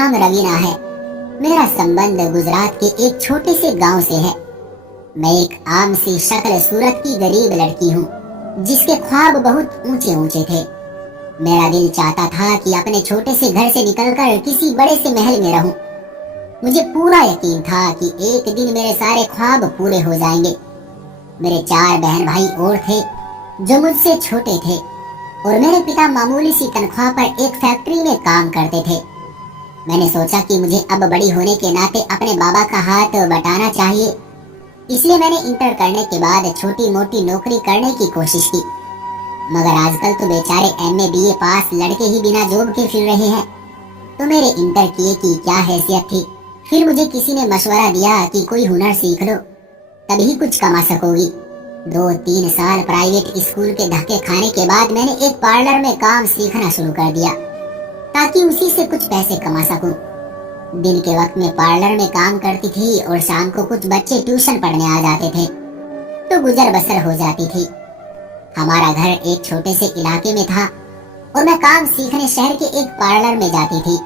नाम रवीना है। मेरा संबंध गुजरात के एक छोटे से गांव से है। मैं एक आम सी शक्ल सूरत की गरीब लड़की हूँ, जिसके ख्वाब बहुत ऊंचे ऊंचे थे। मेरा दिल चाहता था कि अपने छोटे से घर से निकलकर किसी बड़े से महल में रहूं। मुझे पूरा यकीन था कि एक दिन मेरे सारे ख्वाब पूरे हो जाएंगे। मेरे 4 बहन भाई और थे जो मुझसे छोटे थे, और मेरे पिता मामूली सी तनख्वाह पर एक फैक्ट्री में काम करते थे। मैंने सोचा कि मुझे अब बड़ी होने के नाते अपने बाबा का हाथ बटाना चाहिए, इसलिए मैंने इंटर करने के बाद छोटी मोटी नौकरी करने की कोशिश की। मगर आजकल तो बेचारे एमए बीए पास लड़के ही बिना जॉब के फिर रहे हैं। तो मेरे इंटर किए की क्या हैसियत थी। फिर मुझे किसी ने मशवरा दिया कि कोई हुनर सीख लो, तभी कुछ कमा सकोगी। 2-3 साल प्राइवेट स्कूल के धक्के खाने के बाद मैंने एक पार्लर में काम सीखना शुरू कर दिया, ताकि उसी से कुछ पैसे कमा सकूं। दिन के वक्त में पार्लर में काम करती थी और शाम को कुछ बच्चे ट्यूशन पढ़ने आ जाते थे, तो गुजर बसर हो जाती थी। हमारा घर एक छोटे से इलाके में था और मैं काम सीखने शहर के एक पार्लर में जाती थी।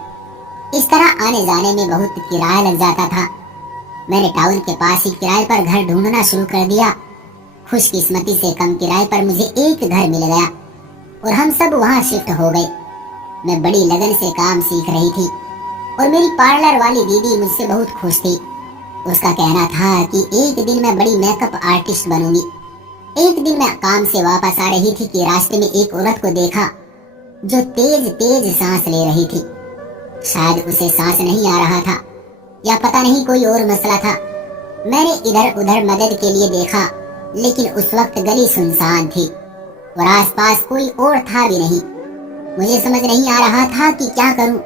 इस तरह आने जाने में बहुत किराया लग जाता था। मैंने टाउन के पास ही किराए पर घर ढूंढना शुरू कर दिया। खुशकिस्मती से कम किराए पर मुझे एक घर मिल गया और हम सब वहां शिफ्ट हो गए। मैं बड़ी लगन से काम सीख रही थी और मेरी पार्लर वाली दीदी मुझसे बहुत खुश थी। उसका कहना था कि एक दिन मैं बड़ी मेकअप आर्टिस्ट बनूंगी। एक दिन मैं काम से वापस आ रही थी कि रास्ते में एक औरत को देखा जो तेज तेज सांस ले रही थी। शायद उसे सांस नहीं आ रहा था, या पता नहीं कोई और मसला था। मैंने इधर उधर मदद के लिए देखा, लेकिन उस वक्त गली सुनसान थी और आसपास कोई और था भी नहीं। मुझे समझ नहीं आ रहा था कि क्या करूं।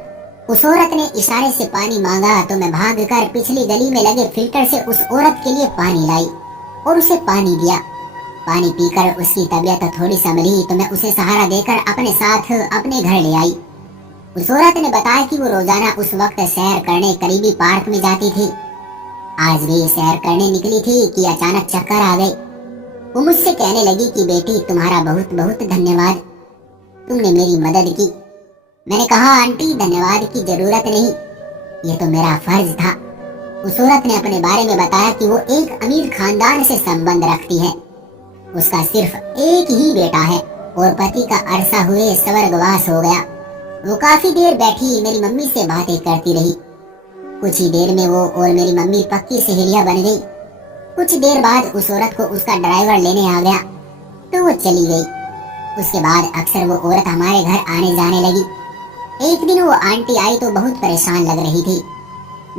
उस औरत ने इशारे से पानी मांगा तो मैं भागकर पिछली गली में लगे फिल्टर से उस औरत के लिए पानी लाई और उसे पानी दिया। पानी पीकर उसकी तबीयत थोड़ी संभली तो मैं उसे सहारा देकर अपने साथ अपने घर ले आई। उस औरत ने बताया कि वो रोजाना उस वक्त सैर करने करीबी पार्क में जाती थी। आज भी सैर करने निकली थी कि अचानक चक्कर आ गई। वो मुझसे कहने लगी कि बेटी, तुम्हारा बहुत बहुत धन्यवाद, तुमने मेरी मदद की। मैंने कहा, आंटी धन्यवाद की जरूरत नहीं, ये तो मेरा फर्ज था। उस औरत ने अपने बारे में बताया कि वो एक अमीर खानदान से संबंध रखती है। उसका सिर्फ एक ही बेटा है और पति का अरसा हुए स्वर्गवास हो गया। वो काफी देर बैठी मेरी मम्मी से बातें करती रही। कुछ ही देर में वो और मेरी मम्मी पक्की सहेलियां बन गई। कुछ देर बाद उस औरत को उसका ड्राइवर लेने आ गया तो वो चली गई। उसके बाद अक्सर वो औरत हमारे घर आने जाने लगी। एक दिन वो आंटी आई तो बहुत परेशान लग रही थी।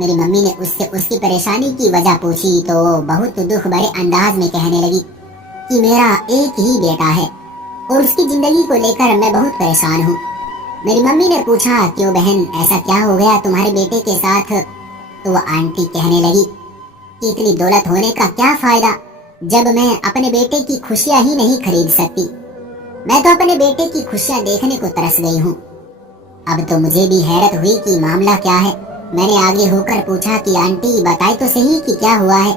मेरी मम्मी ने उससे उसकी परेशानी की वजह पूछी तो वो बहुत दुख भरे अंदाज में कहने लगी कि मेरा एक ही बेटा है और उसकी जिंदगी को लेकर मैं बहुत परेशान हूँ। मेरी मम्मी ने पूछा, क्यों बहन, ऐसा क्या हो गया तुम्हारे बेटे के साथ? तो वो आंटी कहने लगी कि इतनी दौलत होने का क्या फायदा जब मैं अपने बेटे की खुशियां ही नहीं खरीद सकती। मैं तो अपने बेटे की खुशियां देखने को तरस गई हूँ। अब तो मुझे भी हैरत हुई कि मामला क्या है। मैंने आगे होकर पूछा कि आंटी बताए तो सही कि क्या हुआ है।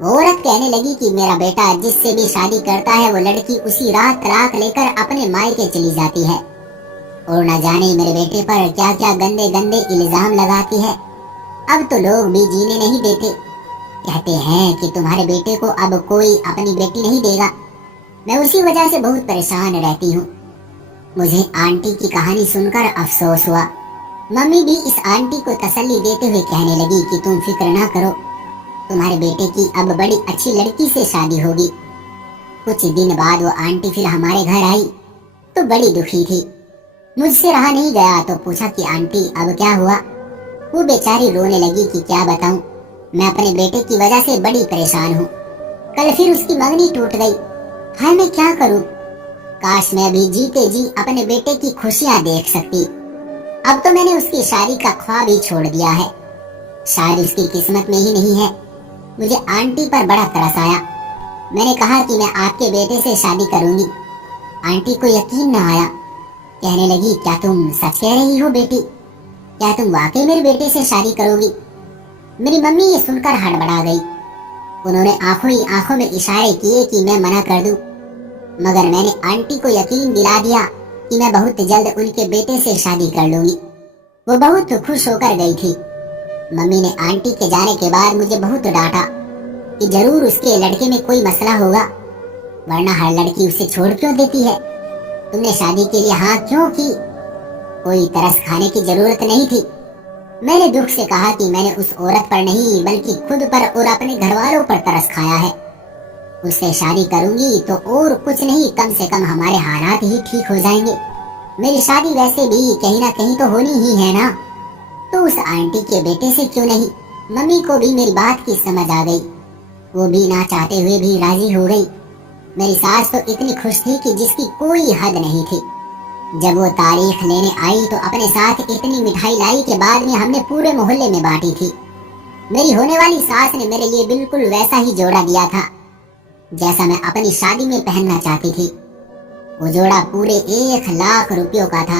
वो औरत कहने लगी कि मेरा बेटा जिससे भी शादी करता है वो लड़की उसी रात तलाक लेकर अपने मायके चली जाती है और न जाने मेरे बेटे पर क्या क्या गंदे गंदे इल्जाम लगाती है। अब तो लोग भी जीने नहीं देते, कहते हैं कि तुम्हारे बेटे को अब कोई अपनी बेटी नहीं देगा। मैं उसी वजह से बहुत परेशान रहती हूँ। मुझे आंटी की कहानी सुनकर अफसोस हुआ। मम्मी भी इस आंटी को तसल्ली देते हुए कहने लगी कि तुम फिक्र ना करो, तुम्हारे बेटे की अब बड़ी अच्छी लड़की से शादी होगी। कुछ दिन बाद वो आंटी फिर हमारे घर आई तो बड़ी दुखी थी। मुझसे रहा नहीं गया तो पूछा कि आंटी अब क्या हुआ। वो बेचारी रोने लगी कि क्या बताऊं, मैं अपने बेटे की वजह से बड़ी परेशान हूँ। कल फिर उसकी मंगनी टूट गई। हाय, मैं क्या करूं? काश मैं भी जीते जी अपने बेटे की खुशियां देख सकती। अब तो मैंने उसकी शादी का ख्वाब ही छोड़ दिया है। शायद उसकी किस्मत में ही नहीं है। मुझे आंटी पर बड़ा तरस आया। मैंने कहा कि मैं आपके बेटे से शादी करूंगी। आंटी को यकीन न आया, कहने लगी, क्या तुम सच कह रही हो बेटी? क्या तुम वाकई मेरे बेटे से शादी करोगी? मेरी मम्मी ये सुनकर हड़बड़ा गई। उन्होंने आंखों ही आंखों में इशारे किए कि मैं मना कर दूं, मगर मैंने आंटी को यकीन दिला दिया कि मैं बहुत जल्द उनके बेटे से शादी कर लूंगी। वो बहुत खुश होकर गई थी। मम्मी ने आंटी के जाने के बाद मुझे बहुत डांटा कि जरूर उसके लड़के में कोई मसला होगा, वरना हर लड़की उसे छोड़ क्यों देती है। तुमने शादी के लिए हाँ क्यों की? कोई तरस खाने की जरूरत नहीं थी। मैंने दुख से कहा कि मैंने उस औरत पर नहीं बल्कि खुद पर और अपने घर वालों पर तरस खाया है। उससे शादी करूंगी तो और कुछ नहीं, कम से कम हमारे हालात ही ठीक हो जाएंगे। मेरी शादी वैसे भी कहीं ना कहीं तो होनी ही है ना, तो उस आंटी के बेटे से क्यों नहीं। मम्मी को भी मेरी बात की समझ आ गई, वो भी ना चाहते हुए भी राजी हो गई। मेरी सास तो इतनी खुश थी कि जिसकी कोई हद नहीं थी। जब वो तारीख लेने आई तो अपने साथ इतनी मिठाई लाई के बाद में हमने पूरे मोहल्ले में बांटी थी। मेरी होने वाली सास ने मेरे लिए बिल्कुल वैसा ही जोड़ा दिया था जैसा मैं अपनी शादी में पहनना चाहती थी। वो जोड़ा पूरे 1 लाख रुपयों का था,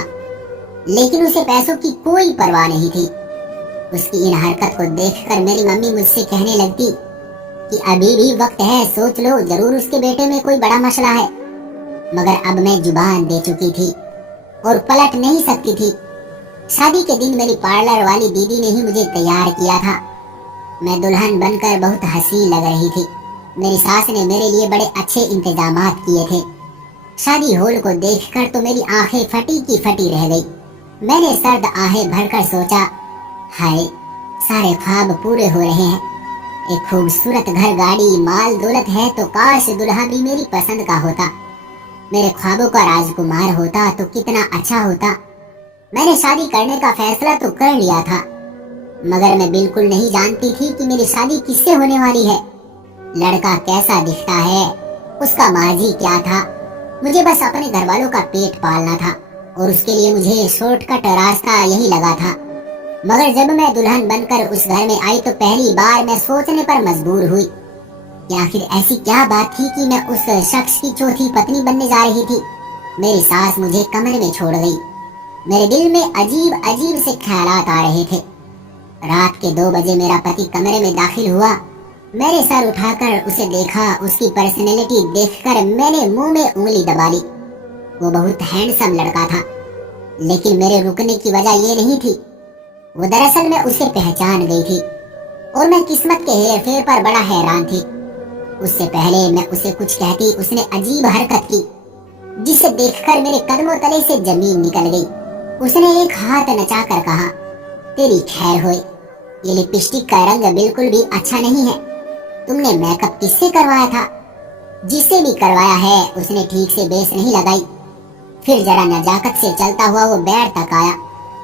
लेकिन उसे पैसों की कोई परवाह नहीं थी। उसकी इन हरकत को देखकर मेरी मम्मी मुझसे कहने लगती कि अभी भी वक्त है, सोच लो, जरूर उसके बेटे में कोई बड़ा मसला है। मगर अब मैं जुबान दे चुकी थी और पलट नहीं सकती थी। शादी के दिन मेरी पार्लर वाली दीदी ने ही मुझे तैयार किया था। मैं दुल्हन बनकर बहुत हंसी लग रही थी। मेरी सास ने मेरे लिए बड़े अच्छे इंतजामात किए थे। शादी हॉल को देखकर तो मेरी आंखें फटी की फटी रह गई। मैंने सर्द आहें भरकर सोचा, हाय, सारे ख्वाब पूरे हो रहे हैं। एक खूबसूरत घर, गाड़ी, माल दौलत है तो काश दुल्हा भी मेरी पसंद का होता, मेरे ख्वाबों का राजकुमार होता तो कितना अच्छा होता। मैंने शादी करने का फैसला तो कर लिया था, मगर मैं बिल्कुल नहीं जानती थी कि मेरी शादी किससे होने वाली है, लड़का कैसा दिखता है, उसका माजी क्या था। मुझे बस अपने घर वालों का पेट पालना था और उसके लिए मुझे शॉर्टकट रास्ता यही लगा था। मगर जब मैं दुल्हन बनकर उस घर में आई तो पहली बार मैं सोचने पर मजबूर हुई कि आखिर ऐसी क्या बात थी कि मैं उस शख्स की चौथी पत्नी बनने जा रही थी। मेरी सास मुझे कमरे में छोड़ गई। मेरे दिल में अजीब अजीब से ख्यालात आ रहे थे। रात के 2 बजे मेरा पति कमरे में दाखिल हुआ। मैंने सर उठाकर उसे देखा। उसकी पर्सनैलिटी देखकर मैंने मुंह में उंगली दबा ली। वो बहुत हैंडसम लड़का था, लेकिन मेरे रुकने की वजह ये नहीं थी। वो दरअसल मैं उसे पहचान गई थी और मैं किस्मत के हेरफेर पर बड़ा हैरान थी। उससे पहले मैं उसे कुछ कहती, उसने अजीब हरकत की जिसे देखकर मेरे कदमों तले से जमीन निकल गई। उसने एक हाथ नचाकर कहा, तेरी खैर होए, ये लिपस्टिक का रंग बिल्कुल भी अच्छा नहीं है। तुमने मेकअप किससे करवाया था? जिससे भी करवाया है उसने ठीक से बेस नहीं लगाई। फिर जरा नजाकत से चलता हुआ वो बैर तक आया।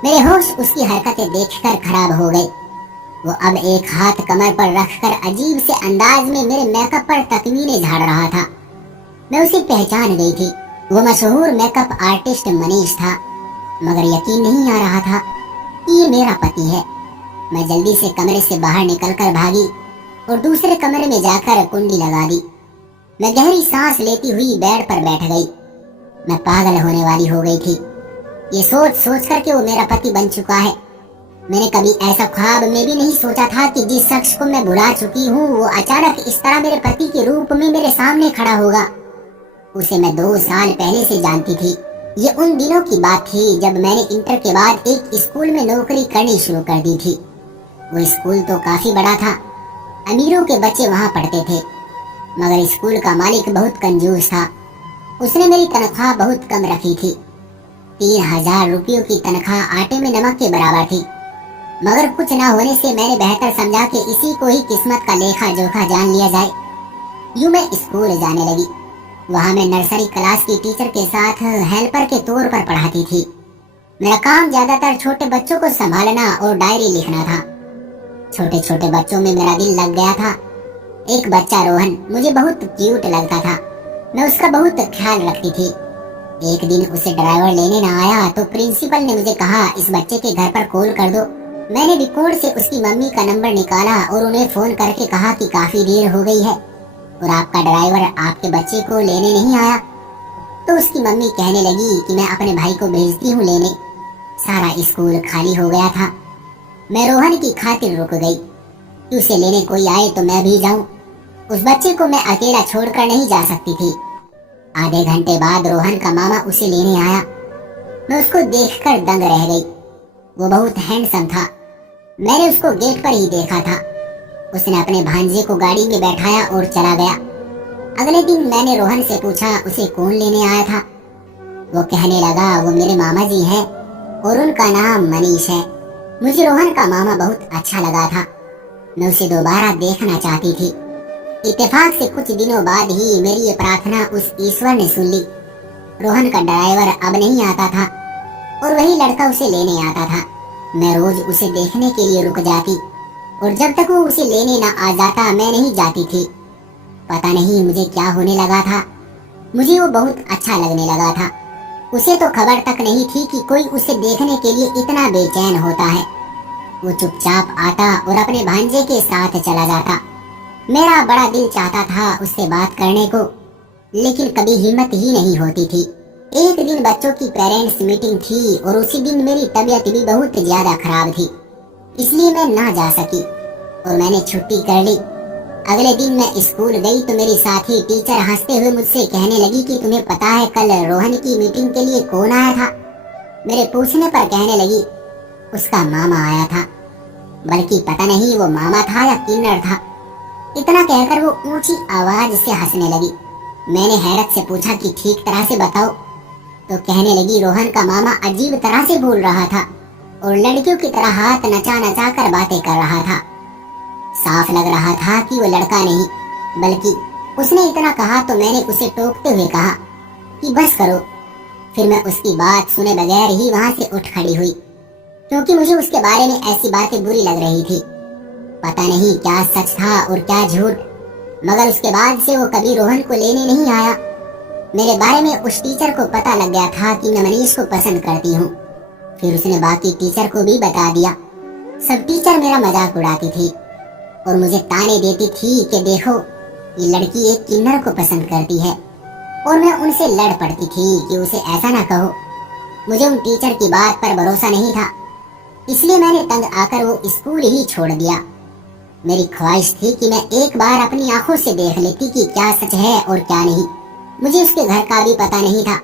मेरे होश उसकी हरकतें देखकर खराब हो गए। वो अब एक हाथ कमर पर रखकर अजीब से अंदाज में मेरे मेकअप पर तकमीने झाड़ रहा था। मैं उसे पहचान गई थी। वो मशहूर मेकअप आर्टिस्ट मनीष था। मगर यकीन नहीं आ रहा था कि ये मेरा पति है। मैं जल्दी से कमरे से बाहर निकलकर भागी और दूसरे कमरे में जाकर कुंडी लगा दी। मैं गहरी सांस लेती हुई बेड पर बैठ गई। मैं पागल होने वाली हो गई थी। ये सोच सोच कर कि वो मेरा पति बन चुका है। मैंने कभी ऐसा ख्वाब में भी नहीं सोचा था कि जिस शख्स को मैं भुला चुकी हूँ वो अचानक इस तरह मेरे पति के रूप में मेरे सामने खड़ा होगा। उसे मैं 2 साल पहले से जानती थी। ये उन दिनों की बात थी जब मैंने इंटर के बाद एक स्कूल में नौकरी करनी शुरू कर दी थी। वो स्कूल तो काफी बड़ा था, अमीरों के बच्चे वहाँ पढ़ते थे, मगर स्कूल का मालिक बहुत कंजूस था। उसने मेरी तनख्वाह बहुत कम रखी थी। 3000 रुपयों की तनख्वाह आटे में नमक के बराबर थी। मगर कुछ ना होने से मैंने बेहतर समझा कि इसी को ही किस्मत का लेखा जोखा जान लिया जाए। यूं मैं स्कूल जाने लगी। वहाँ मैं नर्सरी क्लास की टीचर के साथ हेल्पर के तौर पर पढ़ाती थी। मेरा काम ज्यादातर छोटे बच्चों को संभालना और डायरी लिखना था। छोटे छोटे बच्चों में मेरा दिल लग गया था। एक बच्चा रोहन मुझे बहुत क्यूट लगता था। मैं उसका बहुत ख्याल रखती थी। एक दिन उसे ड्राइवर लेने ना आया तो प्रिंसिपल ने मुझे कहा, इस बच्चे के घर पर कॉल कर दो। मैंने रिकॉर्ड से उसकी मम्मी का नंबर निकाला और उन्हें फोन करके कहा कि काफी देर हो गई है और आपका ड्राइवर आपके बच्चे को लेने नहीं आया। तो उसकी मम्मी कहने लगी कि मैं अपने भाई को भेजती हूँ लेने। सारा स्कूल खाली हो गया था। मैं रोहन की खातिर रुक गई कि उसे लेने कोई आए तो मैं भी जाऊं। उस बच्चे को मैं अकेला छोड़कर नहीं जा सकती थी। आधे घंटे बाद रोहन का मामा उसे लेने आया। मैं उसको देखकर दंग रह गई। वो बहुत हैंडसम था। मैंने उसको गेट पर ही देखा था। उसने अपने भांजे को गाड़ी में बैठाया और चला गया। अगले दिन मैंने रोहन से पूछा उसे कौन लेने आया था। वो कहने लगा वो मेरे मामा जी हैं और उनका नाम मनीष है। मुझे रोहन का मामा बहुत अच्छा लगा था। मैं उसे दोबारा देखना चाहती थी। इत्तेफाक से कुछ दिनों बाद ही मेरी ये प्रार्थना उस ईश्वर ने सुन ली। रोहन का ड्राइवर अब नहीं आता था और वही लड़का उसे लेने आता था। मैं रोज उसे देखने के लिए रुक जाती और जब तक वो उसे लेने ना आ जाता मैं नहीं जाती थी। पता नहीं मुझे क्या होने लगा था। मुझे वो बहुत अच्छा लगने लगा था। उसे तो खबर तक नहीं थी कि कोई उसे देखने के लिए इतना बेचैन होता है। वो चुपचाप आता और अपने भांजे के साथ चला जाता। मेरा बड़ा दिल चाहता था उससे बात करने को, लेकिन कभी हिम्मत ही नहीं होती थी। एक दिन बच्चों की पेरेंट्स मीटिंग थी और उसी दिन मेरी तबीयत भी बहुत ज्यादा खराब थी, इसलिए मैं ना जा सकी और मैंने छुट्टी कर ली। अगले दिन मैं स्कूल गई तो मेरी साथी टीचर हंसते हुए मुझसे कहने लगी कि तुम्हें पता है कल रोहन की मीटिंग के लिए कौन आया था? मेरे पूछने पर कहने लगी उसका मामा आया था। बल्कि पता नहीं वो मामा था या किन्नर था। इतना कहकर वो ऊंची आवाज से हंसने लगी। मैंने हैरत से पूछा कि ठीक तरह से बताओ, तो कहने लगी रोहन का मामा अजीब तरह से बोल रहा था और लड़कियों की तरह हाथ नचा नचा कर बातें कर रहा था। साफ लग रहा था कि वो लड़का नहीं, बल्कि उसने इतना कहा तो मैंने उसे टोकते हुए कहा कि बस करो। फिर मैं उसकी बात सुने बगैर ही वहां से उठ खड़ी हुई, क्योंकि मुझे उसके बारे में ऐसी बातें बुरी लग रही थी। पता नहीं क्या सच था और क्या झूठ, मगर उसके बाद से वो कभी रोहन को लेने नहीं आया। मेरे बारे में उस टीचर को पता लग गया था कि मैं मनीष को पसंद करती हूँ। फिर उसने बाकी टीचर को भी बता दिया। सब टीचर मेरा मजाक उड़ाती थी और मुझे ताने देती थी कि देखो ये लड़की एक किन्नर को पसंद करती है, और मैं उनसे लड़ पड़ती थी कि उसे ऐसा ना कहो। मुझे उन टीचर की बात पर भरोसा नहीं था, इसलिए मैंने तंग आकर वो स्कूल ही छोड़ दिया। मेरी ख्वाहिश थी कि मैं एक बार अपनी आंखों से देख लेती कि क्या सच है और क्या नहीं। मुझे उसके घर का भी पता नहीं था।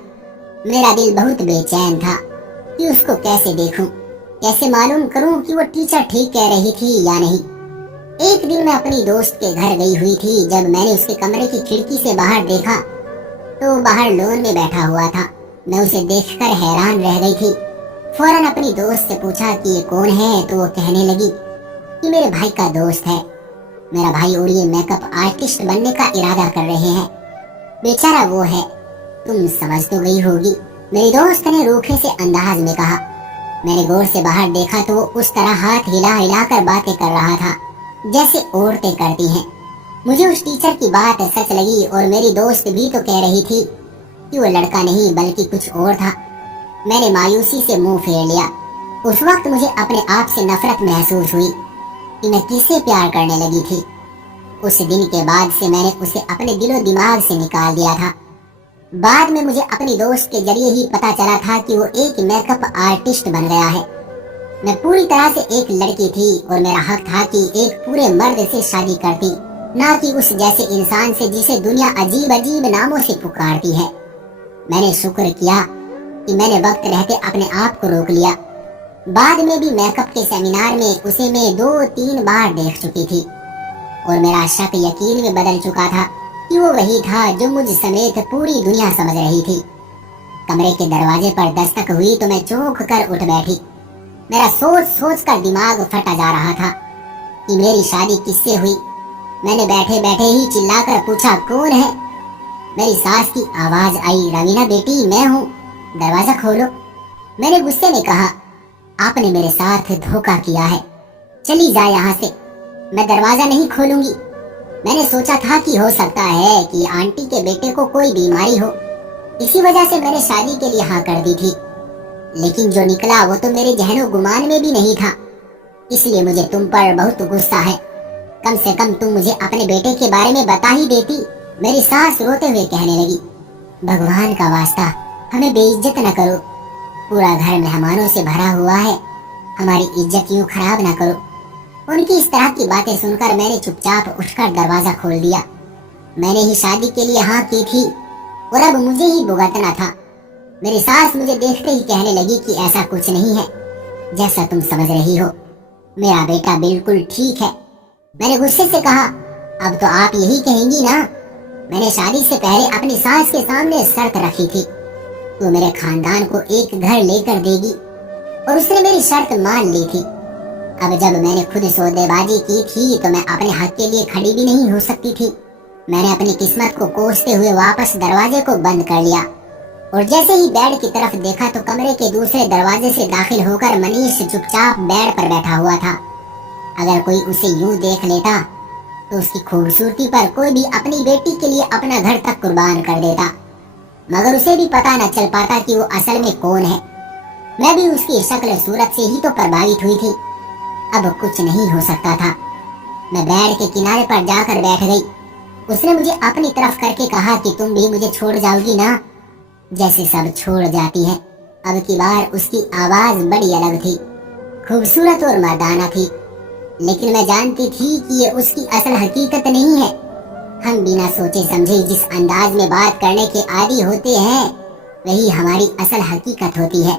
मेरा दिल बहुत बेचैन था कि उसको कैसे देखूं, कैसे मालूम करूं कि वो टीचर ठीक कह रही थी या नहीं। एक दिन मैं अपनी दोस्त के घर गई हुई थी। जब मैंने उसके कमरे की खिड़की से बाहर देखा तो बाहर लॉन में बैठा हुआ था। मैं उसे देखकर हैरान रह गई थी। फौरन अपनी दोस्त से पूछा कि ये कौन है, तो वो कहने लगी कि मेरे भाई का दोस्त है। मेरा भाई और ये मेकअप आर्टिस्ट बनने का इरादा कर रहे हैं। बेचारा वो है, तुम समझ तो गई होगी, मेरी दोस्त ने रूखे से अंदाज में कहा। मैंने गौर से बाहर देखा तो वो उस तरह हाथ हिला हिला कर बातें कर रहा था जैसे औरतें करती हैं। मुझे उस टीचर की बात सच लगी और मेरी दोस्त भी तो कह रही थी कि वो लड़का नहीं बल्कि कुछ और था। मैंने मायूसी से मुंह फेर लिया। उस वक्त मुझे अपने आप से नफरत महसूस हुई कि मैं किसे प्यार करने लगी थी। उस दिन के बाद से मैंने उसे अपने दिलो दिमाग से निकाल दिया था। बाद में मुझे अपनी दोस्त के जरिए ही पता चला था कि वो एक मेकअप आर्टिस्ट बन गया है। मैं पूरी तरह से एक लड़की थी और मेरा हक था कि एक पूरे मर्द से शादी करती, ना कि उस जैसे इंसान से जिसे दुनिया अजीब अजीब नामों से पुकारती है। मैंने शुक्र किया कि मैंने वक्त रहते अपने आप को रोक लिया। बाद में भी मेकअप के सेमिनार में उसे मैं 2-3 बार देख चुकी थी और मेरा शक यकीन में बदल चुका था कि वो वही था जो मुझ समेत पूरी दुनिया समझ रही थी। कमरे के दरवाजे पर दस्तक हुई तो मैं चौंक कर उठ बैठी। मेरा सोच सोच कर दिमाग फटा जा रहा था कि मेरी शादी किससे हुई। मैंने बैठे बैठे ही चिल्लाकर पूछा कौन है। मेरी सास की आवाज आई, रवीना बेटी मैं हूँ, दरवाजा खोलो। मैंने गुस्से में कहा आपने मेरे साथ धोखा किया है, चली जाए यहाँ से, मैं दरवाजा नहीं खोलूंगी। मैंने सोचा था कि हो सकता है कि आंटी के बेटे को कोई बीमारी हो, इसी वजह से मैंने शादी के लिए हाँ कर दी थी, लेकिन जो निकला वो तो मेरे जहनो गुमान में भी नहीं था। इसलिए मुझे तुम पर बहुत गुस्सा है। कम से कम तुम मुझे अपने बेटे के बारे में बता ही देती। मेरी सास रोते हुए कहने लगी भगवान का वास्ता हमें बेइज्जत न करो, पूरा घर मेहमानों से भरा हुआ है, हमारी इज्जत यूं खराब ना करो। उनकी इस तरह की बातें सुनकर मैंने चुपचाप उठकर दरवाजा खोल दिया। मैंने ही शादी के लिए हाँ की थी और अब मुझे ही भुगतना था। मेरी सास मुझे देखते ही कहने लगी कि ऐसा कुछ नहीं है, जैसा तुम समझ रही हो, मेरा बेटा बिल्कुल ठीक है। मैंने गुस्से से कहा, अब तो आप यही कहेंगी ना, मैंने शादी से पहले अपनी सास के सामने शर्त रखी थी, तो मेरे खानदान को एक घर लेकर देगी, और उसने मेरी शर्त मान ली थी। अब जब मैंने खुद सौदेबाजी की थी तो मैं अपने हक के लिए खड़ी भी नहीं हो सकती थी। मैंने अपनी किस्मत को कोसते हुए वापस दरवाजे को बंद कर लिया, और जैसे ही बेड की तरफ देखा तो कमरे के दूसरे दरवाजे से दाखिल होकर मनीष चुपचाप बेड पर बैठा हुआ था। अगर कोई उसे यूं देख लेता तो उसकी खूबसूरती पर कोई भी अपनी बेटी के लिए अपना घर तक कुर्बान कर देता, मगर उसे भी पता न चल पाता कि वो असल में कौन है। मैं भी उसकी शक्ल सूरत से ही तो प्रभावित हुई थी। अब कुछ नहीं हो सकता था। मैं बेड के किनारे पर जाकर बैठ गई। उसने मुझे अपनी तरफ करके कहा कि तुम भी मुझे छोड़ जाओगी ना, जैसे सब छोड़ जाती है। अब की बार उसकी आवाज बड़ी अलग थी, खूबसूरत और मर्दाना थी, लेकिन मैं जानती थी कि ये उसकी असल हकीकत नहीं है। हम बिना सोचे समझे जिस अंदाज में बात करने के आदी होते हैं, वही हमारी असल हकीकत होती है।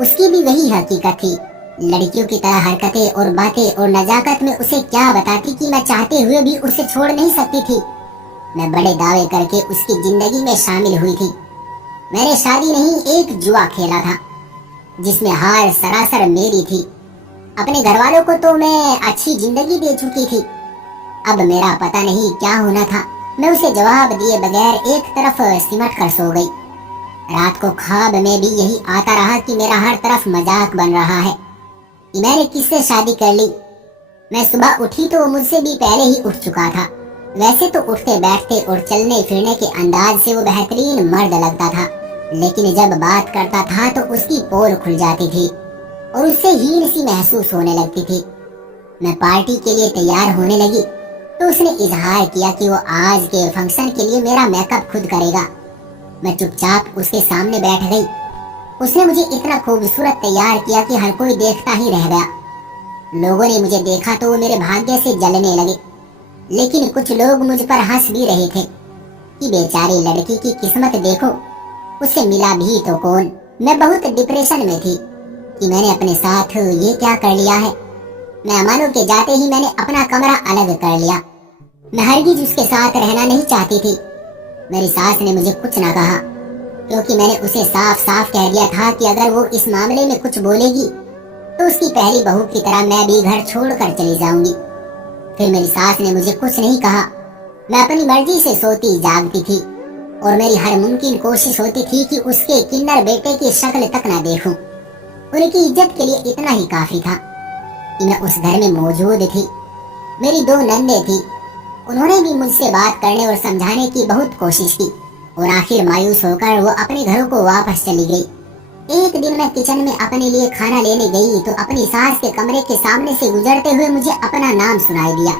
उसकी भी वही हकीकत थी। लड़कियों की तरह हरकतें और बातें और नजाकत में उसे क्या बताती कि मैं चाहते हुए भी उसे छोड़ नहीं सकती थी। मैं बड़े दावे करके उसकी जिंदगी में शामिल हुई थी। मैंने शादी नहीं, एक जुआ खेला था, जिसमें हार सरासर मेरी थी। अपने घर वालों को तो मैं अच्छी जिंदगी दे चुकी थी। अब मेरा पता नहीं क्या होना था। मैं उसे जवाब दिए बगैर एक तरफ सिमट कर सो गई। रात को ख्वाब में भी यही आता रहा कि मेरा हर तरफ मजाक बन रहा है कि मैंने किससे शादी कर ली। मैं सुबह उठी तो मुझसे भी पहले ही उठ चुका था। वैसे तो उठते बैठते और चलने फिरने के अंदाज से वो बेहतरीन मर्द लगता था, लेकिन जब बात करता था तो उसकी पोल खुल जाती थी और उससे हीन सी महसूस होने लगती थी। मैं पार्टी के लिए तैयार होने लगी तो उसने इजहार किया कि वो आज के फंक्शन के लिए मेरा मेकअप खुद करेगा। मैं चुपचाप उसके सामने बैठ गई। उसने मुझे इतना खूबसूरत तैयार किया कि हर कोई देखता ही रह गया। लोगों ने मुझे देखा तो वो मेरे भाग्य से जलने लगे, लेकिन कुछ लोग मुझ पर हंस भी रहे थे कि बेचारी लड़की की किस्मत देखो, उससे मिला भी तो कौन। मैं बहुत डिप्रेशन में थी कि मैंने अपने साथ ये क्या कर लिया है। मेहमानों के जाते ही मैंने अपना कमरा अलग कर लिया। मैं हरगिज उसके साथ रहना नहीं चाहती थी। मेरी सास ने मुझे कुछ ना कहा, क्योंकि मैंने उसे साफ साफ कह दिया था कि अगर वो इस मामले में कुछ बोलेगी तो उसकी पहली बहू की तरह मैं भी घर छोड़कर चली जाऊंगी। फिर मेरी सास ने मुझे कुछ नहीं कहा। मैं अपनी मर्जी से सोती जागती थी और मेरी हर मुमकिन कोशिश होती थी कि उसके किन्नर बेटे की शक्ल तक ना देखूं। उनकी इज्जत के लिए इतना ही काफी था कि मैं उस घर में मौजूद थी। मेरी 2 नंदे थी। उन्होंने भी मुझसे बात करने और समझाने की बहुत कोशिश की और आखिर मायूस होकर वो अपने घरों को वापस चली गई। एक दिन मैं किचन में अपने लिए खाना लेने गई तो अपनी सास के कमरे के सामने से गुजरते हुए मुझे अपना नाम सुनाई दिया।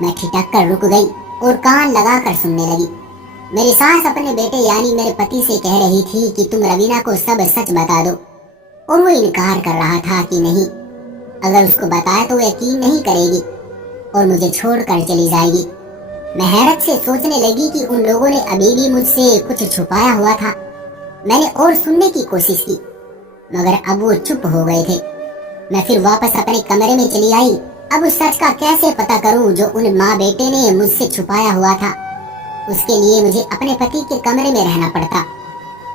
मैं ठिठक कर रुक गई और कान लगाकर सुनने लगी। मेरी सास अपने बेटे यानी मेरे पति से कह रही थी कि तुम रवीना को सब सच बता दो, और वो इनकार कर रहा था कि नहीं, अगर उसको बताया तो यकीन नहीं करेगी और मुझे छोड़कर चली जाएगी। मैं हैरत से सोचने लगी कि उन लोगों ने अभी भी मुझसे कुछ छुपाया हुआ था। मैंने और सुनने की कोशिश की, मगर अब वो चुप हो गए थे। मैं फिर वापस अपने कमरे में चली आई। अब उस सच का कैसे पता करूं जो उन माँ बेटे ने मुझसे छुपाया हुआ था। उसके लिए मुझे अपने पति के कमरे में रहना पड़ता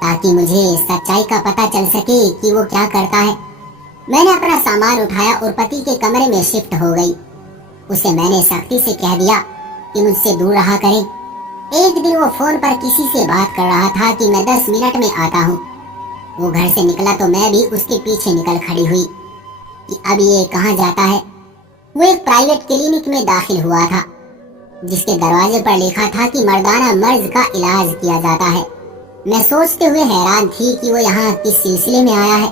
ताकि मुझे सच्चाई का पता चल सके कि वो क्या करता है। मैंने अपना सामान उठाया और पति के कमरे में शिफ्ट हो गई। उसे मैंने सख्ती से कह दिया कि मुझसे दूर रहा करे। एक दिन वो फोन पर किसी से बात कर रहा था कि मैं 10 मिनट में आता हूँ। वो घर से निकला तो मैं भी उसके पीछे निकल खड़ी हुई कि अब ये कहाँ जाता है। वो एक प्राइवेट क्लिनिक में दाखिल हुआ था जिसके दरवाजे पर लिखा था कि मर्दाना मर्ज का इलाज किया जाता है। मैं सोचते हुए हैरान थी कि वो यहाँ किस सिलसिले में आया है।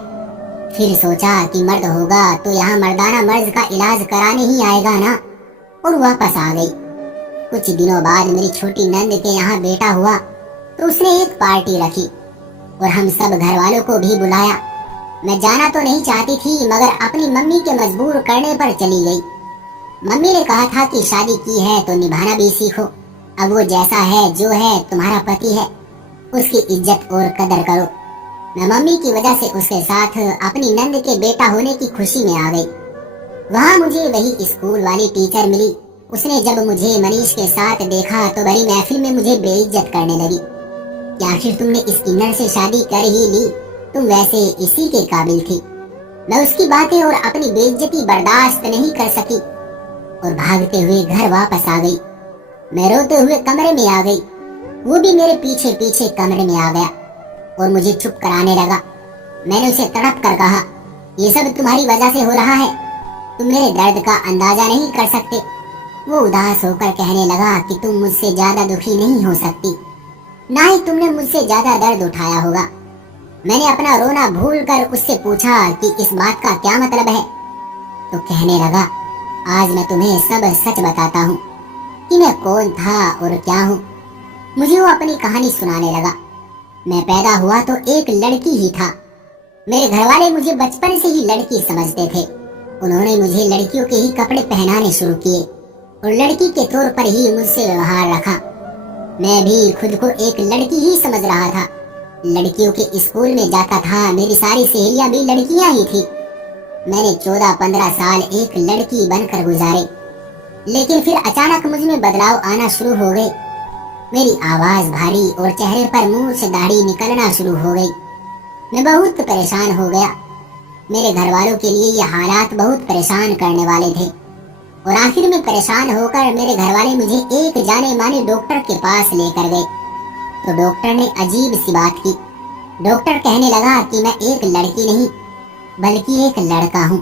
फिर सोचा कि मर्द होगा तो यहाँ मर्दाना मर्ज का इलाज कराने ही आएगा ना, और वापस आ गई। कुछ दिनों बाद मेरी छोटी नंद के यहाँ बेटा हुआ तो उसने एक पार्टी रखी और हम सब घर वालों को भी बुलाया। मैं जाना तो नहीं चाहती थी, मगर अपनी मम्मी के मजबूर करने पर चली गई। मम्मी ने कहा था कि शादी की है तो निभाना भी सीखो। अब वो जैसा है जो है तुम्हारा पति है, उसकी इज्जत और कदर करो। मैं मम्मी की वजह से उसके साथ अपनी नंद के बेटा होने की खुशी में आ गई। वहाँ मुझे वही स्कूल वाली टीचर मिली। उसने जब मुझे मनीष के साथ देखा तो बड़ी महफिल में मुझे बेइज्जत करने लगी कि आखिर तुमने इस किन्नर से शादी कर ही ली, तुम वैसे इसी के काबिल थी। मैं उसकी बातें और अपनी बेइज्जती बर्दाश्त नहीं कर सकी और भागते हुए घर वापस आ गई। मैं रोते हुए कमरे में आ गई, वो भी मेरे पीछे पीछे कमरे में आ गया और मुझे चुप कराने लगा। मैंने उसे तड़प कर कहा, ये सब तुम्हारी वजह से हो रहा है, तुम मेरे दर्द का अंदाजा नहीं कर सकते। वो उदास होकर कहने लगा कि तुम मुझसे ज्यादा दुखी नहीं हो सकती, ना ही तुमने मुझसे ज्यादा दर्द उठाया होगा। मैंने अपना रोना भूलकर उससे पूछा कि इस बात का क्या मतलब है। तो कहने लगा, आज मैं तुम्हें सब सच बताता हूँ कि मैं कौन था और क्या हूँ। मुझे वो अपनी कहानी सुनाने लगा। मैं पैदा हुआ तो एक लड़की ही था। मेरे घर वाले मुझे बचपन से ही लड़की समझते थे। उन्होंने मुझे लड़कियों के ही कपड़े पहनाने शुरू किए और लड़की के तौर पर ही मुझसे व्यवहार रखा। मैं भी खुद को एक लड़की ही समझ रहा था। लड़कियों के स्कूल में जाता था, मेरी सारी सहेलियां भी लड़कियां ही थी। मैंने 14-15 साल एक लड़की बनकर गुजारे, लेकिन फिर अचानक मुझ में बदलाव आना शुरू हो गए। मेरी आवाज भारी और चेहरे पर मूंछ दाढ़ी निकलना शुरू हो गई। मैं बहुत परेशान हो गया। मेरे घर वालों के लिए ये हालात बहुत परेशान करने वाले थे और आखिर में परेशान होकर मेरे घर वाले मुझे एक जाने माने डॉक्टर के पास लेकर गए। तो डॉक्टर ने अजीब सी बात की। डॉक्टर कहने लगा कि मैं एक लड़की नहीं बल्कि एक लड़का हूँ।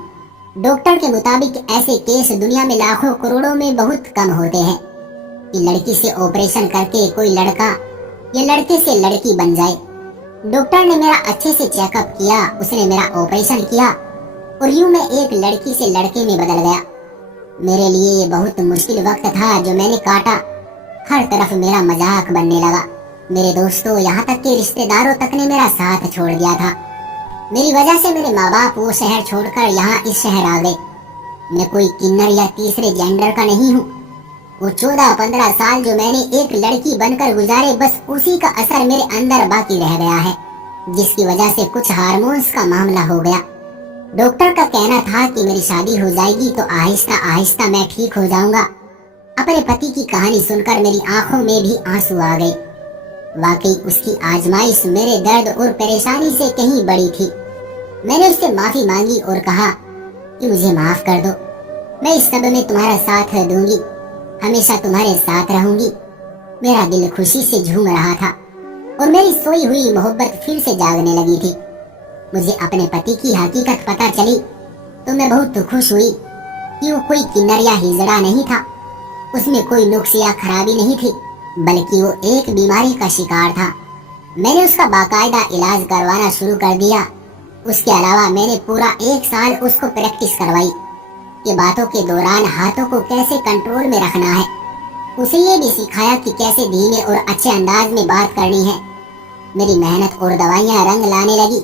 डॉक्टर के मुताबिक ऐसे केस दुनिया में लाखों करोड़ों में बहुत कम होते हैं कि लड़की से ऑपरेशन करके कोई लड़का या लड़के से लड़की बन जाए। डॉक्टर ने मेरा अच्छे से चेकअप किया, उसने मेरा ऑपरेशन किया और यूं मैं एक लड़की से लड़के में बदल गया। मेरे लिए ये बहुत मुश्किल वक्त था जो मैंने काटा। हर तरफ मेरा मजाक बनने लगा। मेरे दोस्तों, यहाँ तक के रिश्तेदारों तक ने मेरा साथ छोड़ दिया था। मेरी वजह से मेरे माँ बाप वो शहर छोड़कर यहाँ इस शहर आ गए। मैं कोई किन्नर या तीसरे जेंडर का नहीं हूँ। वो 14-15 साल जो मैंने एक लड़की बनकर गुजारे, बस उसी का असर मेरे अंदर बाकी रह गया है, जिसकी वजह से कुछ हार्मोन्स का मामला हो गया। डॉक्टर का कहना था कि मेरी शादी हो जाएगी तो आहिस्ता आहिस्ता मैं ठीक हो जाऊंगा। अपने पति की कहानी सुनकर मेरी आंखों में भी आंसू आ गए। वाकई उसकी आजमाइश मेरे दर्द और परेशानी से कहीं बड़ी थी। मैंने उससे माफी मांगी और कहा कि मुझे माफ कर दो, मैं इस सब में तुम्हारा साथ दूंगी, हमेशा तुम्हारे साथ रहूंगी। मेरा दिल खुशी से झूम रहा था और मेरी सोई हुई मोहब्बत फिर से जागने लगी थी। मुझे अपने पति की हकीकत पता चली तो मैं बहुत खुश हुई कि वो कोई किन्नर या हिजड़ा नहीं था, उसमें कोई नुक्स या खराबी नहीं थी, बल्कि वो एक बीमारी का शिकार था। मैंने उसका बाकायदा इलाज करवाना शुरू कर दिया। उसके अलावा मैंने पूरा 1 साल उसको प्रैक्टिस करवाई कि बातों के दौरान हाथों को कैसे कंट्रोल में रखना है। उसे ये भी सिखाया कि कैसे धीमे और अच्छे अंदाज में बात करनी है। मेरी मेहनत और दवाइयाँ रंग लाने लगी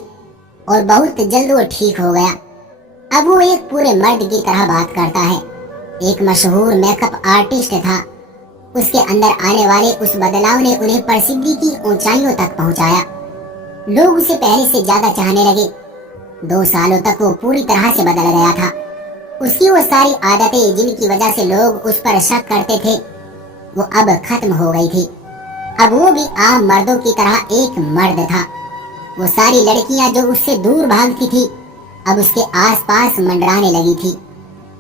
और बहुत जल्द वो ठीक हो गया। अब वो एक पूरे मर्द की तरह बात करता है। एक मशहूर मेकअप आर्टिस्ट था। उसके अंदर आने वाले उस बदलाव ने उन्हें प्रसिद्धि की ऊंचाइयों तक पहुंचाया। लोग उसे पहले से ज्यादा चाहने लगे। 2 सालों तक वो पूरी तरह से बदल गया था। उसकी वो सारी आदतें जिनकी वजह से लोग उस पर शक करते थे, वो अब खत्म हो गई थी। अब वो भी आम मर्दों की तरह एक मर्द था। वो सारी लड़कियां जो उससे दूर भागती थी अब उसके आसपास मंडराने लगी थी।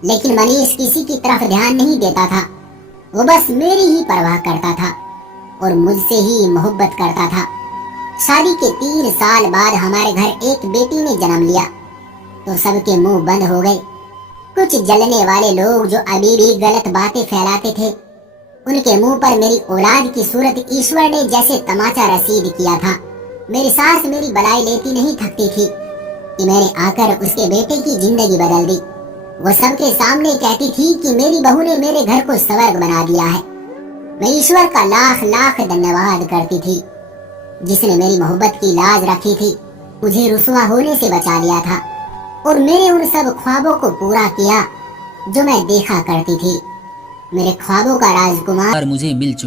लेकिन मनीष किसी की तरफ ध्यान नहीं देता था। वो बस मेरी ही परवाह करता था और मुझसे ही मोहब्बत करता था। शादी के 3 साल बाद हमारे घर एक बेटी ने जन्म लिया तो सबके मुंह बंद हो गए। कुछ जलने वाले लोग जो अभी भी गलत बातें फैलाते थे, उनके मुंह पर मेरी औलाद की सूरत ईश्वर ने जैसे तमाचा रसीद किया था। मेरी सास मेरी बड़ाई लेती नहीं थकती थी कि मैंने आकर उसके बेटे की जिंदगी बदल दी। वो सबके सामने कहती थी कि मेरी बहू ने मेरे घर को स्वर्ग बना दिया है। मैं ईश्वर का लाख लाख धन्यवाद करती थी जिसने मेरी मोहब्बत की लाज रखी थी, मुझे रुसवा होने से बचा लिया था और मेरे उन सब ख्वाबों को पूरा किया जो मैं देखा करती थी। मेरे ख्वाबों का राजकुमार मुझे मिल चुका।